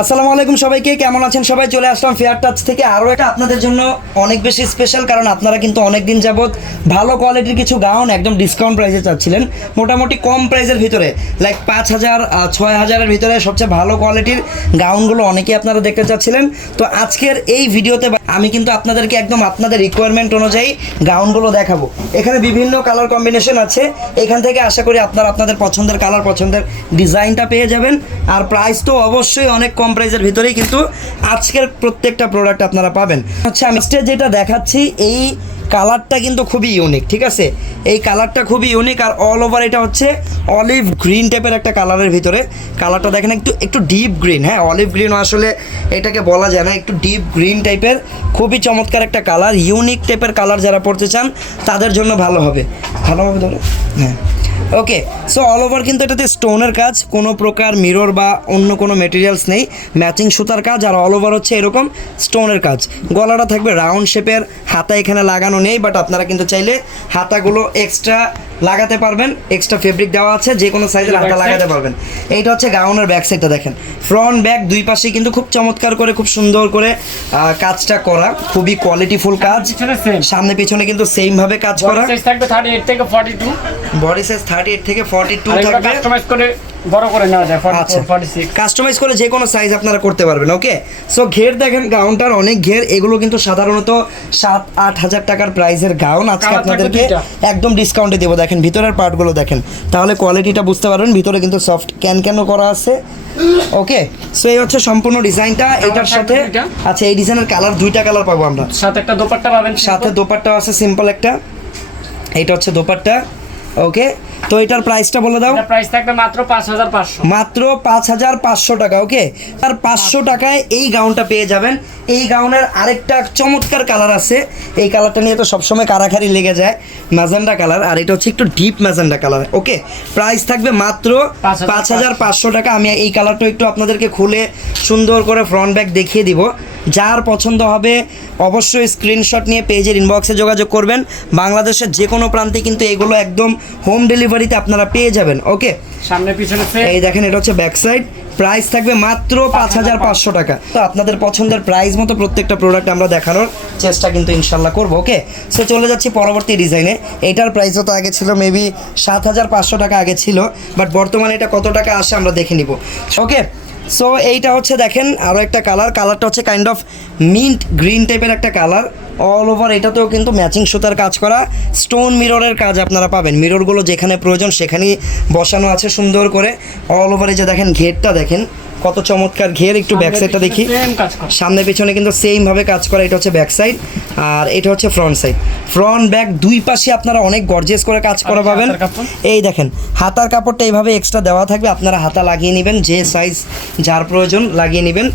আসসালামু আলাইকুম সবাইকে, কেমন আছেন সবাই? চলে আসলাম ফেয়ার টাচ থেকে। আরও একটা আপনাদের জন্য অনেক বেশি স্পেশাল কারণ আপনারা কিন্তু অনেক দিন যাবৎ ভালো কোয়ালিটির কিছু গাউন একদম ডিসকাউন্ট প্রাইসে চাচ্ছিলেন। মোটামুটি কম প্রাইসের ভিতরে লাইক পাঁচ হাজার ছয় হাজারের ভিতরে সবচেয়ে ভালো কোয়ালিটির গাউনগুলো অনেকেই আপনারা দেখতে চাচ্ছিলেন। তো আজকের এই ভিডিওতে আমি কিন্তু আপনাদেরকে একদম আপনাদের রিকোয়ারমেন্ট অনুযায়ী গাউনগুলো দেখাবো। এখানে বিভিন্ন কালার কম্বিনেশন আছে। এখান থেকে আশা করি আপনারা আপনাদের পছন্দের কালার পছন্দের ডিজাইনটা পেয়ে যাবেন। আর প্রাইস তো অবশ্যই অনেক কম প্রাইসের ভিতরেই কিন্তু আজকের প্রত্যেকটা প্রোডাক্ট আপনারা পাবেন। হচ্ছে আমি যেটা দেখাচ্ছি, এই কালারটা কিন্তু খুবই ইউনিক ঠিক আছে? এই কালারটা খুবই ইউনিক আর অল ওভার এটা হচ্ছে অলিভ গ্রিন টাইপের একটা কালারের ভিতরে। কালারটা দেখেন একটু একটু ডিপ গ্রিন হ্যাঁ? অলিভ গ্রিন আসলে এটাকে বলা যায় না, একটু ডিপ গ্রিন টাইপের খুবই চমৎকার একটা কালার ইউনিক টাইপের কালার যারা পড়তে চান, তাদের জন্য ভালো হবে। ভালো হবে ধরো হ্যাঁ। ওকে সো অল ওভার কিন্তু এটাতে স্টোনের কাজ কোনো প্রকার মিরর বা অন্য কোনো মেটেরিয়ালস নেই ম্যাচিং সুতার কাজ আর অল ওভার হচ্ছে এরকম স্টোনের কাজ। গলাটা থাকবে রাউন্ড শেপের হাতা এখানে লাগানো নেই বাট আপনারা কিন্তু চাইলে হাতাগুলো এক্সট্রা লাগাতে পারবেন এক্সট্রা ফেব্রিক দেওয়া আছে যে কোনো সাইজের হাতা লাগাতে পারবেন। এইটা হচ্ছে গাউনের ব্যাক সাইডটা দেখেন। ফ্রন্ট ব্যাক দুই পাশে কিন্তু খুব চমৎকার করে খুব সুন্দর করে কাজটা করা খুবই কোয়ালিটিফুল কাজ। সামনে পিছনে কিন্তু সেম ভাবে কাজ করা। বডি সাইজ থার্টি এইট থেকে ফর্টি টু থাকবে। কাস্টমাইজ করে বড় করে নেওয়া যায় আচ্ছা। কাস্টমাইজ করে যে কোনো সাইজ আপনারা করতে পারবেন ওকে সো ঘের দেখেন গাউনটার অনেক ঘের এগুলো কিন্তু সাধারণত সাত আট হাজার টাকার প্রাইসের গাউন আজকে আপনাদেরকে একদম ডিসকাউন্টে দেবো। দেখেন ভিতরের পার্টগুলো দেখেন। তাহলে কোয়ালিটিটা বুঝতে পারবেন ভিতরে কিন্তু সফট ক্যান ক্যানও করা আছে ওকে সো এই হচ্ছে সম্পূর্ণ ডিজাইনটা এটার সাথে আচ্ছা এই ডিজাইনের কালার দুইটা কালার পাবো আমরা। সাথে একটা দোপাট্টা পাবেন সাথে দোপাট্টা আছে সিম্পল একটা। এইটা হচ্ছে দোপাট্টা। ওকে? তো এটার প্রাইসটা বলে দাও। প্রাইস থাকবে মাত্র পাঁচ হাজার পাঁচশো। মাত্র পাঁচ হাজার পাঁচশো টাকা ওকে? আর পাঁচশো টাকায় এই গাউনটা পেয়ে যাবেন। এই গাউনের আরেকটা চমৎকার কালার আছে। এই কালারটা নিয়ে তো সবসময় কারাখারি লেগে যায়। ম্যাজেন্ডা কালার আর এটা হচ্ছে একটু deep magenta colour okay? Price থাকবে মাত্র পাঁচ হাজার পাঁচ হাজার পাঁচশো টাকা। আমি এই কালারটা একটু আপনাদেরকে খুলে সুন্দর করে ফ্রন্ট ব্যাক দেখিয়ে দিব। যার পছন্দ হবে অবশ্যই স্ক্রিনশট নিয়ে পেজের ইনবক্সে যোগাযোগ করবেন। বাংলাদেশের যে কোনো প্রান্তে কিন্তু এগুলো একদম হোম ডেলিভারিতে আপনারা পেয়ে যাবেন ওকে সামনে পিছনে এই দেখেন এটা হচ্ছে ব্যাক সাইড প্রাইস থাকবে মাত্র পাঁচ হাজার পাঁচশো। টাকা। তো আপনাদের পছন্দের প্রাইস মতো প্রত্যেকটা প্রোডাক্ট আমরা দেখানোর চেষ্টা কিন্তু ইনশাল্লাহ করব ওকে সো চলে যাচ্ছি পরবর্তী ডিজাইনে এটার প্রাইসও তো আগে ছিল মেবি সাত হাজার পাঁচশো টাকা আগে ছিল বাট বর্তমানে এটা কত টাকা আসে আমরা দেখে নিব ওকে সো এইটা হচ্ছে দেখেন আরও একটা কালার কালারটা হচ্ছে কাইন্ড অফ মিন্ট গ্রিন টাইপের একটা কালার অল ওভার এটাতেও কিন্তু ম্যাচিং সুতার কাজ করা। স্টোন মিররের কাজ আপনারা পাবেন। মিররগুলো যেখানে প্রয়োজন সেখানেই বসানো আছে সুন্দর করে। অল ওভার এই যে দেখেন ঘেরটা দেখেন। কত চমৎকার ঘের একটু ব্যাক সাইডটা দেখি। সামনে পিছনে কিন্তু সেম ভাবে কাজ করা এটা হচ্ছে ব্যাক সাইড আর এটা হচ্ছে ফ্রন্ট সাইড ফ্রন্ট ব্যাক দুই পাশে আপনারা অনেক গর্জিয়াস করে কাজ করা পাবেন। এই দেখেন হাতার কাপড়টা এইভাবে এক্সট্রা দেওয়া থাকবে আপনারা হাতা লাগিয়ে নেবেন যে সাইজ যার প্রয়োজন লাগিয়ে নেবেন।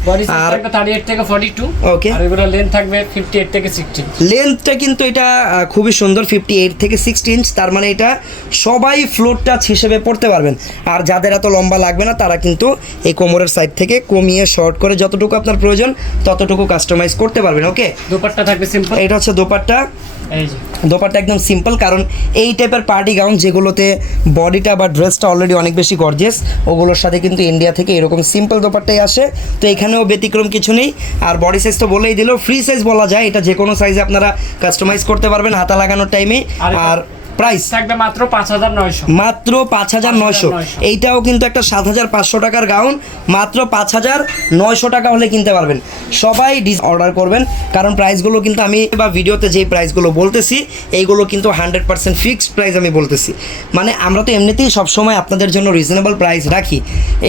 আর থাকবে থার্টি এইট থেকে ফর্টি টু Okay. আর এগুলো লেন্থ থাকবে ফিফটি এইট থেকে সিক্সটি লেন্থটা কিন্তু এটা খুবই সুন্দর ফিফটি এইট থেকে সিক্সটি ইঞ্চ তার মানে এটা সবাই ফ্লোর টাচ হিসেবে পড়তে পারবেন। আর যাদের এত লম্বা লাগবে না তারা কিন্তু এই কোমরের সাইড থেকে কমিয়ে শর্ট করে যতটুকু আপনার প্রয়োজন ততটুকু কাস্টমাইজ করতে পারবেন ওকে দোপাট্টা থাকবে সিম্পল এটা হচ্ছে দোপাট্টা। এই যে। দোপাট্টা একদম সিম্পল কারণ এই টাইপের পার্টি গাউন যেগুলোতে বডিটা বা ড্রেসটা অলরেডি অনেক বেশি গর্জিয়াস ওগুলোর সাথে কিন্তু ইন্ডিয়া থেকে এরকম সিম্পল দোপাট্টাই আসে। তো এখানেও ব্যতিক্রম কিছু নেই। আর বডি সাইজ তো বলেই দিল ফ্রি সাইজ বলা যায় এটা যে কোনো সাইজে আপনারা কাস্টমাইজ করতে পারবেন হাতা লাগানোর টাইমে আর প্রাইস থাকবে মাত্র পাঁচ হাজার নয়শো। মাত্র পাঁচ হাজার নয়শো। এইটাও কিন্তু একটা সাত হাজার পাঁচশো টাকার গাউন মাত্র পাঁচ হাজার নয়শো টাকা হলে কিনতে পারবেন। সবাই ডিস অর্ডার করবেন কারণ প্রাইসগুলো কিন্তু আমি বা ভিডিওতে যেই প্রাইসগুলো বলতেছি এইগুলো কিন্তু হান্ড্রেড পার্সেন্ট ফিক্সড প্রাইস আমি বলতেছি। মানে আমরা তো এমনিতেই সবসময় আপনাদের জন্য রিজনেবল প্রাইস রাখি।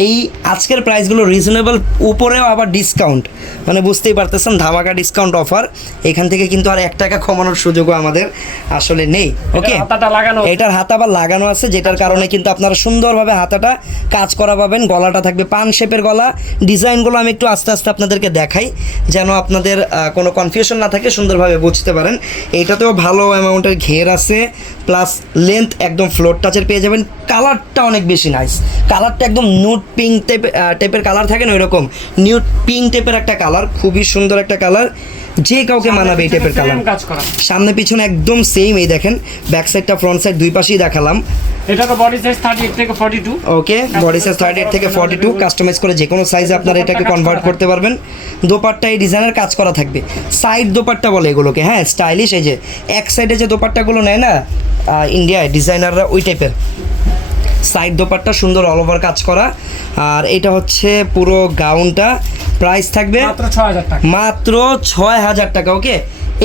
এই আজকের প্রাইসগুলো রিজনেবল উপরেও আবার ডিসকাউন্ট মানে বুঝতেই পারতেছেন ধামাকা ডিসকাউন্ট অফার এখান থেকে কিন্তু আর এক টাকা কমানোর সুযোগও আমাদের আসলে নেই। ওকে হাতাটা লাগানো এটার হাতা আবার লাগানো আছে যেটার কারণে কিন্তু আপনারা সুন্দরভাবে হাতাটা কাজ করা পাবেন। গলাটা থাকবে পান শেপের গলা। ডিজাইনগুলো আমি একটু আস্তে আস্তে আপনাদেরকে দেখাই যেন আপনাদের কোনো কনফিউশন না থাকে সুন্দরভাবে বুঝতে পারেন। এইটাতেও ভালো অ্যামাউন্টের ঘের আছে প্লাস লেন্থ একদম ফ্লোর টাচের পেয়ে যাবেন। কালারটা অনেক বেশি নাইস কালারটা একদম নুট পিঙ্ক টাইপ টাইপের কালার থাকে না ওইরকম। নিউট পিঙ্ক টাইপের একটা কালার খুবই সুন্দর একটা কালার যে কাউকে মানাবে এই টাইপের কালার সামনে পিছনে একদম সেম এই দেখেন ব্যাক সাইডটা ফ্রন্ট সাইড দুই পাশেই দেখালাম। এটা তো বডি সাইজ থার্টি এইট থেকে forty two okay body size thirty eight থেকে ফর্টি টু কাস্টমাইজ করে যে কোনো সাইজে আপনারা এটাকে কনভার্ট করতে পারবেন। দোপাট্টা এই ডিজাইনের কাজ করা থাকবে। সাইড দোপাট্টা বলে এগুলোকে হ্যাঁ স্টাইলিশ এই যে। এক সাইডে যে দোপাট্টাগুলো নেয় না ইন্ডিয়ায় ডিজাইনাররা ওই টাইপের সাইড দোপারটা সুন্দর অল ওভার কাজ করা। আর এটা হচ্ছে পুরো গাউনটা প্রাইস থাকবে মাত্র ছয় হাজার টাকা। মাত্র ছয় হাজার টাকা ওকে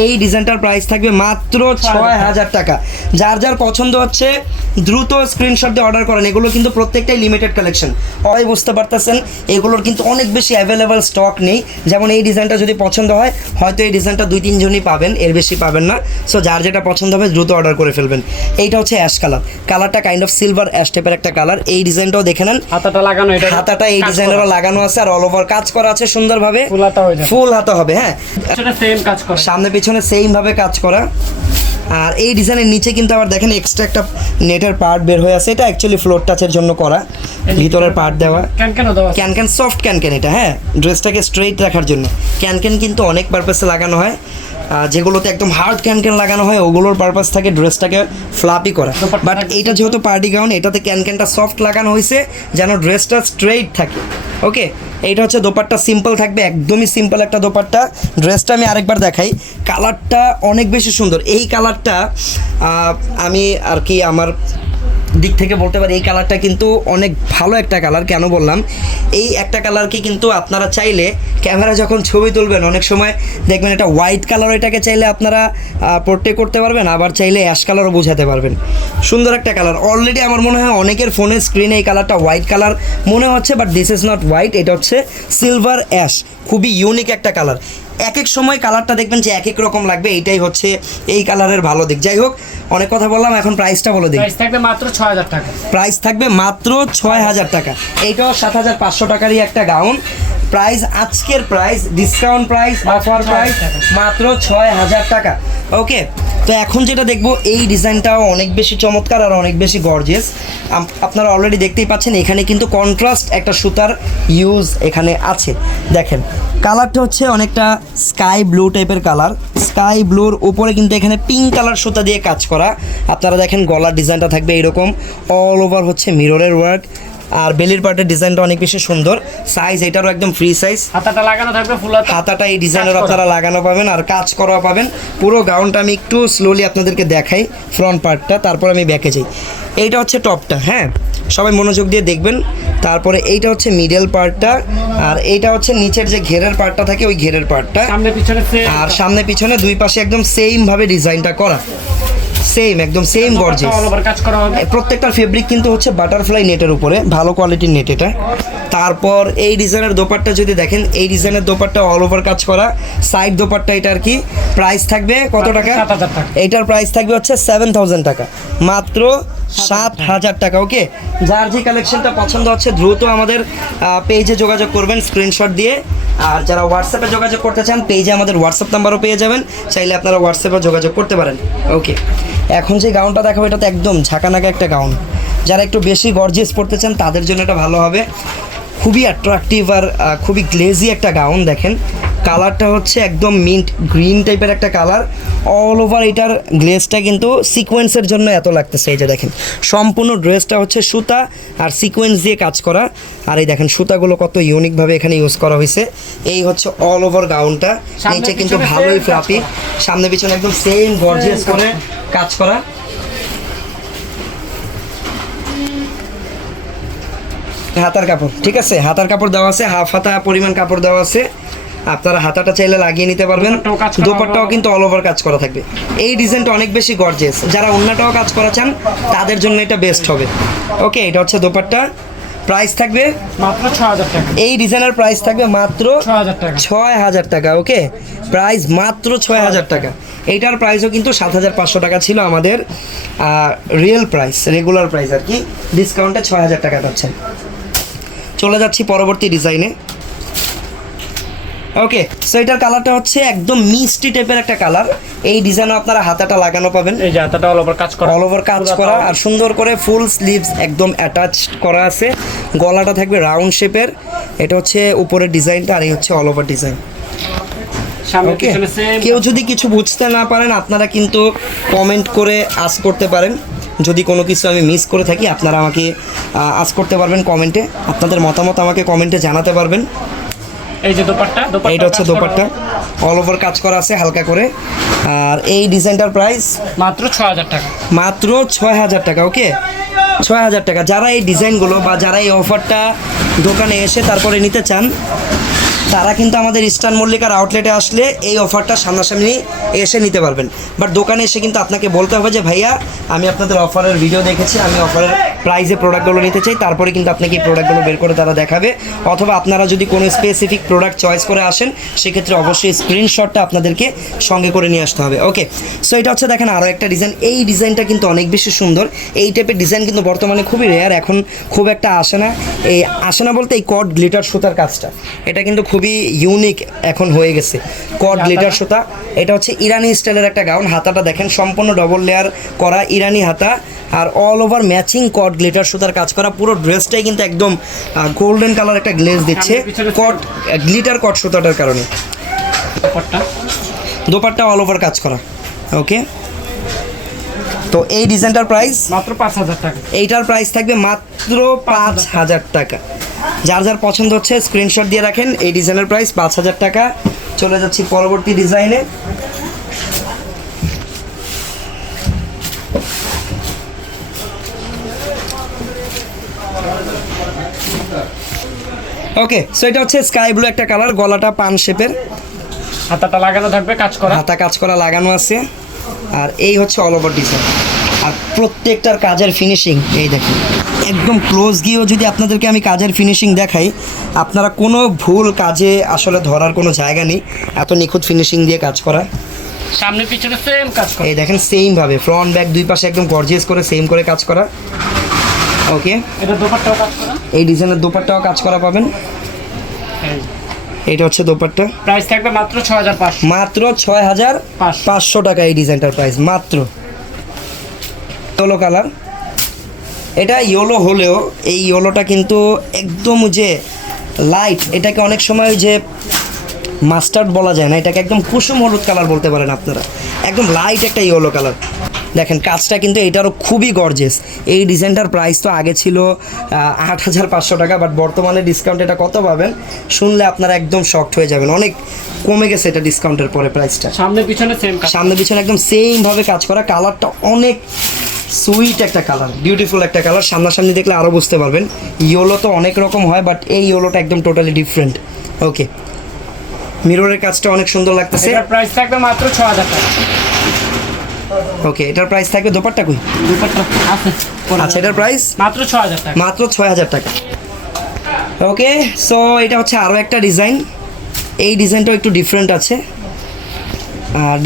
এই ডিজাইনটার প্রাইস থাকবে মাত্র ছয় হাজার টাকা। যার যার পছন্দ হচ্ছে দ্রুত স্ক্রিনশট দিয়ে অর্ডার করেন। এগুলো কিন্তু প্রত্যেকটাই লিমিটেড কালেকশন সবাই বুঝতে পারতেছেন এগুলোর কিন্তু অনেক বেশি অ্যাভেলেবল স্টক নেই। যেমন এই ডিজাইনটা যদি পছন্দ হয় হয়তো এই ডিজাইনটা দুই তিনজনই পাবেন এর বেশি পাবেন না। সো যার যেটা পছন্দ হবে দ্রুত অর্ডার করে ফেলবেন। এইটা হচ্ছে অ্যাশ কালার কালারটা কাইন্ড অফ সিলভার অ্যাশ টাইপের একটা কালার এই ডিজাইনটাও দেখে নেন। হাতাটা লাগানো এটা হাতাটা এই কাজ ডিজাইনেরও লাগানো আছে আর অল ওভার কাজ করা আছে সুন্দরভাবে। ফুল হাতা ফুল হাতা হবে হ্যাঁ। সেম কাজ করে। সামনে পিছনে সেইম ভাবে কাজ করা। আর এই ডিজাইনের নিচে কিন্তু আবার দেখেন এক্সট্রা একটা নেটের পার্ট বের হয়ে আছে। এটা অ্যাকচুয়ালি ফ্লোর টাচের জন্য করা। ভিতরের পার্ট দেওয়া। Can can soft can can এটা হ্যাঁ। ড্রেসটাকে স্ট্রেইট রাখার জন্য। ক্যান ক্যান কিন্তু অনেক পারপাসে লাগানো হয়। যেগুলোতে একদম হার্ড ক্যান ক্যান লাগানো হয় ওগুলোর পারপাস থাকে ড্রেসটাকে ফ্লাপি করা। বাট এইটা যেহেতু পার্টি গাউন এটাতে ক্যান ক্যানটা সফট লাগানো হয়েছে যেন ড্রেসটা স্ট্রেইট থাকে। ওকে এইটা হচ্ছে দোপাট্টা সিম্পল থাকবে একদমই সিম্পল একটা দোপাট্টা। ড্রেসটা আমি আরেকবার দেখাই। কালারটা অনেক বেশি সুন্দর। এই কালারটা আমি আর কি আমার দিক থেকে বলতে পারি, এই কালারটা কিন্তু অনেক ভালো একটা কালার কেন বললাম? এই একটা কালারকে কিন্তু আপনারা চাইলে ক্যামেরা যখন ছবি তুলবেন, অনেক সময় দেখবেন এটা হোয়াইট কালার এটাকে চাইলে আপনারা পোর্ট্রে করতে পারবেন, আবার চাইলে অ্যাশ কালারও বোঝাতে পারবেন। সুন্দর একটা কালার অলরেডি আমার মনে হয় অনেকের ফোনের স্ক্রিনে এই কালারটা হোয়াইট কালার মনে হচ্ছে but this is not white এটা হচ্ছে সিলভার অ্যাশ খুবই ইউনিক একটা কালার এক এক সময় কালারটা দেখবেন যে এক এক রকম লাগবে এইটাই হচ্ছে এই কালারের ভালো দিক। যাই হোক অনেক কথা বললাম এখন প্রাইসটা বলে দিই। প্রাইস থাকবে মাত্র ছয় হাজার টাকা। প্রাইস থাকবে মাত্র ছয় হাজার টাকা। এইটাও সাত হাজার পাঁচশো টাকারই একটা গাউন প্রাইস আজকের price discount price offer price মাত্র ছয় হাজার টাকা। ওকে তো এখন যেটা দেখব এই ডিজাইনটাও অনেক বেশি চমৎকার আর অনেক বেশি গর্জেস আপনারা অলরেডি দেখতেই পাচ্ছেন এখানে কিন্তু কন্ট্রাস্ট একটা সুতার ইউজ এখানে আছে। দেখেন কালারটা হচ্ছে অনেকটা স্কাই ব্লু টাইপের কালার স্কাই ব্লুর উপরে কিন্তু এখানে পিঙ্ক কালার সুতা দিয়ে কাজ করা। আপনারা দেখেন গলার ডিজাইনটা থাকবে এরকম। অল ওভার হচ্ছে মিররের ওয়ার্ক আর বেলির পার্টের ডিজাইনটা অনেক বেশি সুন্দর। সাইজ এটারও একদম ফ্রি সাইজ হাতাটা লাগানো থাকবে ফুল হাতাটা এই ডিজাইনের আপনারা লাগানো পাবেন আর কাজ করা পাবেন। পুরো গাউনটা আমি একটু স্লোলি আপনাদেরকে দেখাই ফ্রন্ট পার্টটা তারপর আমি ব্যাকে যাই। এইটা হচ্ছে টপটা হ্যাঁ? সবাই মনোযোগ দিয়ে দেখবেন। তারপরে এইটা হচ্ছে মিডল পার্টটা আর এইটা হচ্ছে নিচের যে ঘেরের পার্টটা থাকে ওই ঘেরের পার্টটা সামনে পিছনে আর সামনে পিছনে দুই পাশে একদম সেম ভাবে ডিজাইনটা করা। সেম একদম সেম হবে। প্রত্যেকটার ফেব্রিক কিন্তু হচ্ছে বাটারফ্লাই নেটের উপরে ভালো কোয়ালিটির নেট এটা। তারপর এই ডিজাইনের দোপাট্টা যদি দেখেন এই ডিজাইনের দোপাট্টা অল ওভার কাজ করা। সাইড দোপাট্টা এটা আর কি প্রাইস থাকবে কত টাকা? 7,000 টাকা। এইটার প্রাইস থাকবে হচ্ছে সেভেন থাউজেন্ড টাকা। মাত্র সাত হাজার টাকা ওকে যার যে কালেকশনটা পছন্দ হচ্ছে দ্রুত আমাদের পেজে যোগাযোগ করবেন স্ক্রিনশট দিয়ে। আর যারা হোয়াটসঅ্যাপে যোগাযোগ করতে চান পেজে আমাদের হোয়াটসঅ্যাপ নাম্বারও পেয়ে যাবেন। চাইলে আপনারা হোয়াটসঅ্যাপে যোগাযোগ করতে পারেন ওকে এখন যে গাউনটা দেখাবো এটা তো একদম ঝাঁকানাকা একটা গাউন। যারা একটু বেশি গর্জিয়াস পড়তে চান, তাদের জন্য এটা ভালো হবে। খুবই অ্যাট্রাকটিভ আর খুবই গ্লেজি একটা গাউন, দেখেন। কালারটা হচ্ছে একদম মিন্ট গ্রিন টাইপের একটা কালার। অল ওভার এটার গ্লেজটা কিন্তু সিকোয়েন্সের জন্য এত লাগতেছে এই যে দেখেন। সম্পূর্ণ ড্রেসটা হচ্ছে সুতা আর সিকোয়েন্স দিয়ে কাজ করা। আর এই দেখেন সুতাগুলো কত ইউনিকভাবে এখানে ইউজ করা হয়েছে এই হচ্ছে অল ওভার গাউনটা নিচে কিন্তু ভালোই ফ্লাপি সামনে পিছনে একদম সেম গর্জিয়াস করে কাজ করা। হাতার কাপড় ঠিক আছে? হাতার কাপড় দেওয়া আছে হাফ হাতা পরিমাণ কাপড় দেওয়া আছে। আপনারা হাতাটা চাইলে লাগিয়ে নিতে পারবেন। হবে। কিন্তু অল ওভার কাজ করা থাকবে। এই ডিজাইনটা অনেক বেশি গর্জিয়াস যারা অন্যটাও কাজ করা চান তাদের জন্য এটা বেস্ট হবে। ওকে এটা হচ্ছে দোপাট্টা। প্রাইস থাকবে মাত্র ছয় হাজার টাকা। এই ডিজাইনের প্রাইস থাকবে মাত্র ছয় হাজার টাকা। ওকে প্রাইস মাত্র ছয় হাজার টাকা। এইটার প্রাইসও কিন্তু সাত হাজার পাঁচশো টাকা ছিল আমাদের রিয়েল প্রাইস রেগুলার প্রাইস আর কি। ডিসকাউন্টে ছয় হাজার টাকা পাচ্ছেন। চলে যাচ্ছি পরবর্তী ডিজাইনে ওকে সো এটার কালারটা হচ্ছে একদম মিষ্টি টাইপের একটা কালার এই ডিজাইনও আপনারা হাতাটা লাগানো পাবেন। এই যে হাতাটা অল ওভার কাজ করা। অল ওভার কাজ করা। আর সুন্দর করে ফুল স্লিভস একদম অ্যাটাচ করা আছে। গলাটা থাকবে রাউন্ড শেপের এটা হচ্ছে উপরের ডিজাইনটা আর এই হচ্ছে অল ওভার ডিজাইন কেউ যদি কিছু বুঝতে না পারেন আপনারা কিন্তু কমেন্ট করে আস করতে পারেন। যদি কোনো কিছু আমি মিস করে থাকি আপনারা আমাকে আস করতে পারবেন কমেন্টে আপনাদের মতামত আমাকে কমেন্টে জানাতে পারবেন। এই যে দোপাট্টা দোপাট্টা এইটা হচ্ছে দোপাট্টা। অল ওভার কাজ করা আছে হালকা করে। আর এই ডিজাইনটার প্রাইস মাত্র ছ হাজার টাকা। মাত্র ছয় হাজার টাকা ওকে ছয় হাজার টাকা। যারা এই ডিজাইনগুলো বা যারা এই অফারটা দোকানে এসে তারপরে নিতে চান তারা কিন্তু আমাদের ইস্টার্ন মল্লিকার আউটলেটে আসলে এই অফারটা সামনাসামনি এসে নিতে পারবেন। বাট দোকানে এসে কিন্তু আপনাকে বলতে হবে যে ভাইয়া আমি আপনাদের অফারের ভিডিও দেখেছি আমি অফারের প্রাইজে প্রোডাক্টগুলো নিতে চাই তারপরে কিন্তু আপনাকে এই প্রোডাক্টগুলো বের করে তারা দেখাবে। অথবা আপনারা যদি কোনো স্পেসিফিক প্রোডাক্ট চয়েস করে আসেন সেক্ষেত্রে অবশ্যই স্ক্রিনশটটা আপনাদেরকে সঙ্গে করে নিয়ে আসতে হবে। ওকে সো এটা হচ্ছে দেখেন আরও একটা ডিজাইন এই ডিজাইনটা কিন্তু অনেক বেশি সুন্দর। এই টাইপের ডিজাইন কিন্তু বর্তমানে খুবই রেয়ার এখন খুব একটা আসে না। এই আসে না বলতে এই কট গ্লিটার সুতার কাজটা। এটা কিন্তু খুবই ইউনিক এখন হয়ে গেছে। কট গ্লিটার সুতা। এটা হচ্ছে ইরানি স্টাইলের একটা গাউন হাতাটা দেখেন সম্পূর্ণ ডবল লেয়ার করা ইরানি হাতা। আর অল ওভার ম্যাচিং কট গ্লিটার সুতার কাজ করা পুরো ড্রেসটাই কিন্তু একদম গোল্ডেন কালার একটা গ্লেজ দিচ্ছে কট গ্লিটার কট সুতাটার কারণে। দোপাট্টা? অল ওভার কাজ করা ওকে তো এই ডিজাইনটার প্রাইস মাত্র পাঁচ হাজার টাকা। এইটার প্রাইস থাকবে মাত্র পাঁচ হাজার টাকা। যার যার পছন্দ হচ্ছে স্ক্রিনশট দিয়ে রাখেন এই ডিজাইনের প্রাইস পাঁচ হাজার টাকা। চলে যাচ্ছি পরবর্তী ডিজাইনে ওকে সো এটা হচ্ছে স্কাই ব্লু একটা কালার গলাটা পান শেপের হাতাটা লাগানো থাকবে কাজ করা। হাতা কাজ করা লাগানো আছে। আর এই হচ্ছে অল ওভার ডিজাইন আর প্রত্যেকটার কাজের ফিনিশিং এই দেখুন। একদম ক্লোজ গিয়েও যদি আপনাদেরকে আমি কাজের ফিনিশিং দেখাই আপনারা কোনো ভুল কাজে আসলে ধরার কোনো জায়গা নেই। এত নিখুঁত ফিনিশিং দিয়ে কাজ করা। সামনে পিছনে সেম কাজ করা। এই দেখেন সেমভাবে ফ্রন্ট ব্যাক দুই পাশে একদম গর্জিয়াস করে সেম করে কাজ করা। ওকে এটা দোপাট্টাও কাজ করা? এই ডিজাইনের দোপাট্টাও কাজ করা পাবেন। এইটা হচ্ছে দোপাট্টা। প্রাইস থাকবে মাত্র ছ হাজার পাঁচশো। মাত্র ছয় হাজার পাঁচশো। পাঁচশো। টাকা এই ডিজাইনটার প্রাইস মাত্র। ইয়েলো কালার এটা ইয়েলো হলেও এই ইয়েলোটা কিন্তু একদম যে লাইট এটাকে অনেক সময় যে মাস্টার্ড বলা যায় না এটাকে একদম কুসুম হলুদ কালার বলতে পারেন আপনারা। একদম লাইট একটা ইয়েলো কালার দেখেন কাজটা কিন্তু এটারও খুবই গর্জেস এই ডিজাইনটার প্রাইস তো আগে ছিল আট হাজার পাঁচশো টাকা বাট বর্তমানে ডিসকাউন্ট এটা কত পাবেন শুনলে আপনারা একদম শক্ট হয়ে যাবেন। অনেক কমে গেছে এটা ডিসকাউন্টের পরে প্রাইসটা সামনে পিছনে সেম সামনে পিছনে একদম সেমভাবে কাজ করা কালারটা অনেক সুইট একটা কালার বিউটিফুল একটা কালার সামনাসামনি দেখলে আরও বুঝতে পারবেন ইয়োলো তো অনেক রকম হয় বাট এই ইয়োলোটা একদম টোটালি ডিফারেন্ট ওকে মিররের কাজটা অনেক সুন্দর লাগতেছে। প্রাইস থাকবে মাত্র ছ হাজার টাকা। ওকে এটার প্রাইস থাকবে দোপাট্টা কই? দোপাট্টা আছে আচ্ছা এটার প্রাইস মাত্র ছ হাজার টাকা। মাত্র ছয় হাজার টাকা। ওকে সো এটা হচ্ছে আরও একটা ডিজাইন এই ডিজাইনটাও একটু ডিফারেন্ট আছে।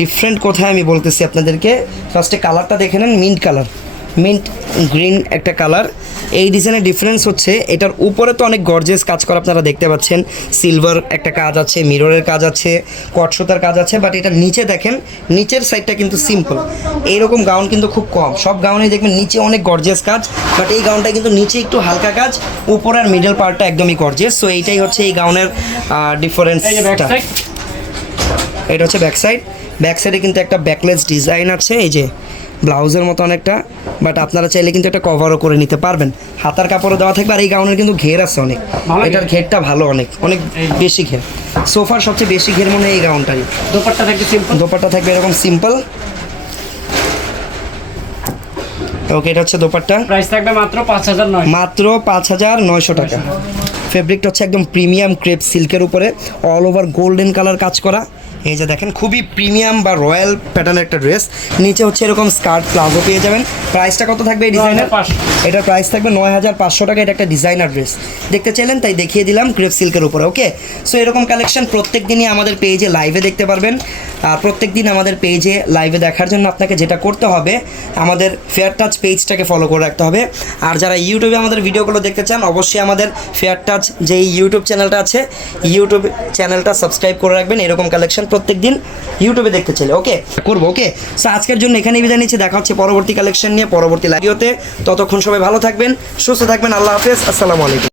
ডিফারেন্ট কোথায় আমি বলতেছি আপনাদেরকে। ফার্স্টে কালারটা দেখে নেন মিন্ট কালার মিন্ট গ্রিন একটা কালার। এই ডিজাইনের ডিফারেন্স হচ্ছে এটার উপরে তো অনেক গর্জেস কাজ করা আপনারা দেখতে পাচ্ছেন। সিলভার একটা কাজ আছে মিররের কাজ আছে কটসুতার কাজ আছে বাট এটা নিচে দেখেন নিচের সাইডটা কিন্তু সিম্পল এইরকম গাউন কিন্তু খুব কম। সব গাউনেই দেখবেন নিচে অনেক গর্জেস কাজ বাট এই গাউনটা কিন্তু নিচে একটু হালকা কাজ উপরে আর মিডল পার্টটা একদমই গর্জেস সো এইটাই হচ্ছে এই গাউনের ডিফারেন্স এই যে ব্যাক সাইড এটা হচ্ছে ব্যাক সাইড ব্যাক সাইডে কিন্তু একটা ব্যাকলেস ডিজাইন আছে এই যে ব্লাউজের মতো অনেকটা বাট আপনারা চাইলে কিন্তু একটা কভারও করে নিতে পারবেন। হাতার কাপড়ও দেওয়া থাকবে আর এই গাউনের কিন্তু ঘের আছে অনেক। এটার ঘেরটা ভালো অনেক অনেক বেশি ঘের। সোফার সবচেয়ে বেশি ঘের মনে হয় এই গাউনটারই দোপাট্টা থাকবে সিম্পল দোপাট্টা থাকবে এরকম সিম্পল ওকে এটা হচ্ছে দোপাট্টা। প্রাইস থাকবে মাত্র পাঁচ হাজার নয় মাত্র পাঁচ হাজার নয়শো টাকা। ফেব্রিকটা হচ্ছে একদম প্রিমিয়াম ক্রেপ সিল্কের উপরে অল ওভার গোল্ডেন কালার কাজ করা। এই যে দেখেন খুবই প্রিমিয়াম বা রয়্যাল প্যাটার্নের একটা ড্রেস নিচে হচ্ছে এরকম স্কার্ট প্লাজো পেয়ে যাবেন। প্রাইসটা কত থাকবে এই ডিজাইনের 9500 এটার প্রাইস থাকবে নয় হাজার পাঁচশো টাকা। এটা একটা ডিজাইনার ড্রেস দেখতে চাইলেন তাই দেখিয়ে দিলাম ক্রেপ সিল্কের উপরে ওকে সো এরকম কালেকশন প্রত্যেক দিনই আমাদের পেজে লাইভে দেখতে পারবেন। আর প্রত্যেক দিন আমাদের পেজে লাইভে দেখার জন্য আপনাকে যেটা করতে হবে আমাদের ফেয়ার টাচ পেজটাকে ফলো করে রাখতে হবে। আর যারা ইউটিউবে আমাদের ভিডিওগুলো দেখতে চান অবশ্যই আমাদের ফেয়ার টাচ যে ইউটিউব চ্যানেলটা আছে ইউটিউব চ্যানেলটা সাবস্ক্রাইব করে রাখবেন। এরকম কালেকশন প্রত্যেক দিন ইউটিউবে দেখতে চাইলে ওকে করব ওকে সো আজকের জন্য এখানেই বিদায় নিচ্ছে। দেখা হচ্ছে পরবর্তী কালেকশন নিয়ে, পরবর্তী লাইভিওতে ততক্ষণ সবাই ভালো থাকবেন, সুস্থ থাকবেন। আল্লাহ হাফেজ। আসসালামু আলাইকুম।